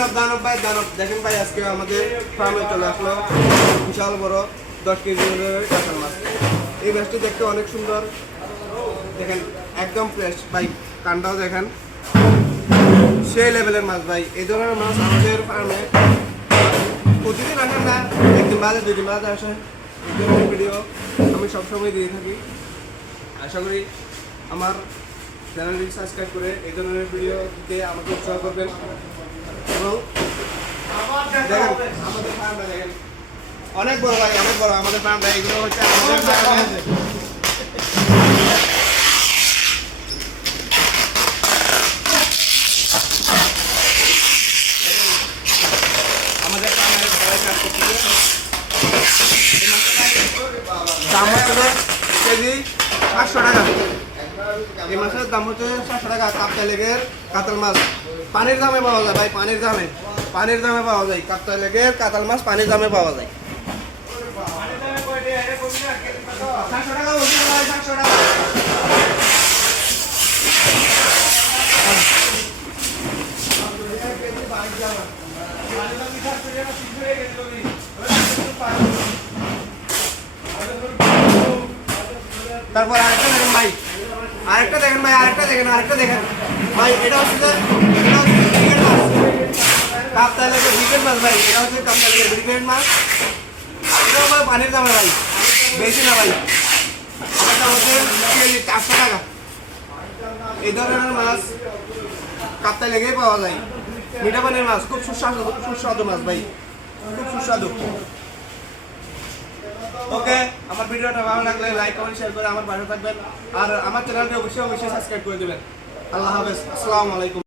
দানব দানব ভাই দানব দেখেন ভাই, আজকে আমাদের ফার্মে চলে আসলো বিশাল বড় দশ কেজি কাঁঠাল মাছ। এই মাছটি দেখতে অনেক সুন্দর। দেখেন, একদম ফ্রেশ ভাই, কানটাও দেখেন। সেই লেভেলের মাছ ভাই। এই ধরনের মাছ আমাদের ফার্মে প্রতিদিন আসেন না। একদিন বাদে দুদিন বাদে আসে। ভিডিও আমি সবসময় দিয়ে থাকি। আশা করি আমার চ্যানেলটি সাবস্ক্রাইব করে এই ধরনের ভিডিও দিতে আমাকে উৎসাহ করবেন। এবং দেখেন আমাদের ফার্মটা দেখেন। অনেক বড় ভাই অনেক বড় আমাদের ফার্মটা এগুলো হচ্ছে আমাদের ফার্মে সবাই কাজ সাতশো টাকা। এই মাছের দাম হচ্ছে সাতশো টাকা কাপ্তা লেগের কাতল মাছ। পানির দামে পাওয়া যায় ভাই, পানির দামে। পানির দামে পাওয়া যায়। কাপ্তা লেগের কাতল মাছ পানির দামে পাওয়া যায়। তারপর আরেকটা দেখেন ভাই। আরেকটা দেখেন ভাই, আরেকটা দেখেন আরেকটা দেখেন। ভাই, এটা হচ্ছে মাছ। ভাই, এটা হচ্ছে মাছ। পানির ভাই, বেশি হচ্ছে ধরনের মাছ লেগেই পাওয়া যায়। মিঠা পানির মাছ, খুব সুস্বাদু সুস্বাদু মাছ ভাই। খুব সুস্বাদু। ওকে, আমার ভিডিওটা ভালো লাগলে লাইক কমেন্ট শেয়ার করে আমার পাশে থাকবেন। আর আমার চ্যানেলটি অবশ্যই অবশ্যই সাবস্ক্রাইব করে দেবেন। আল্লাহ হাফেজ। আসসালামু আলাইকুম।